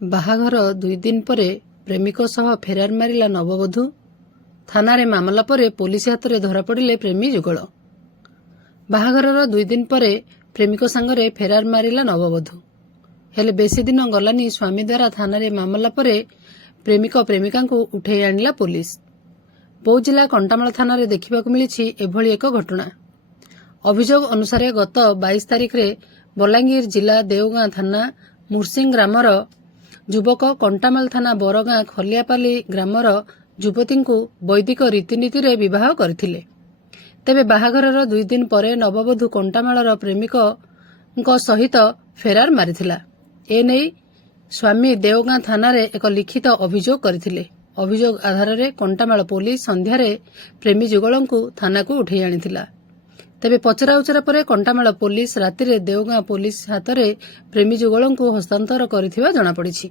ବାହାଘର 2 ଦିନ ପରେ ପ୍ରେମିକ ସହ ଫେରାର ମାରିଲା ନବବଧୂ। ଥାନାରେ ମାମଲା ପରେ ପୋଲିସ ହାତରେ ଧରାପଡ଼ିଲେ ପ୍ରେମୀ ଯୁଗଳ। ବାହାଘରର 2 ଦିନ ପରେ ପ୍ରେମିକ ସାଙ୍ଗରେ ଫେରାର ମାରିଲା ନବବଧୂ। ହେଲେ ବେଶୀ ଦିନ ଗଲାନି ସ୍ୱାମୀ ଦ୍ୱାରା ଥାନାରେ ମାମଲା ପରେ ପ୍ରେମିକ ପ୍ରେମିକାଙ୍କୁ ଉଠାଇ ଆଣିଲା ପୋଲିସ। ବୌଦ୍ଧ ଜିଲ୍ଲା କଣ୍ଟାମାଳ ଥାନାରେ ଦେଖିବାକୁ ମିଳିଛି ଏଭଳି ଏକ ଘଟଣା। ଅଭିଯୋଗ ଅନୁସାରେ ଗତ 22 ତାରିଖରେ ବଲାଙ୍ଗୀର ଜିଲ୍ଲା ଦେଓଗାଁ ଥାନା ମୁର୍ସିଂ ଗ୍ରାମର ଯୁବକ କଣ୍ଟାମାଳ ଥାନା ବରଗାଁ ଖଲିଆପାଲି ଗ୍ରାମର ଯୁବତୀଙ୍କୁ ବୈଦିକ ରୀତିନୀତିରେ ବିବାହ କରିଥିଲେ। ତେବେ ବାହାଘରର 2 ଦିନ ପରେ ନବବଧୂ କଣ୍ଟାମାଳର ପ୍ରେମିକଙ୍କ ସହିତ ଫେରାର ମାରିଥିଲା। ଏନେଇ ସ୍ୱାମୀ ଦେଓଗାଁ ଥାନାରେ ଏକ ଲିଖିତ ଅଭିଯୋଗ କରିଥିଲେ। ଅଭିଯୋଗ ଆଧାରରେ କଣ୍ଟାମାଳ ପୋଲିସ ସନ୍ଧ୍ୟାରେ ପ୍ରେମୀ ଯୁଗଳଙ୍କୁ ଥାନାକୁ ଉଠାଇ ଆଣିଥିଲା। ତେବେ ପଚରାଉଚରା ପରେ କଣ୍ଟାମାଳ ପୋଲିସ ରାତିରେ ଦେଓଗାଁ ପୋଲିସ ହାତରେ ପ୍ରେମୀ ଯୁଗଳଙ୍କୁ ହସ୍ତାନ୍ତର କରିଥିବା ଜଣାପଡ଼ିଛି।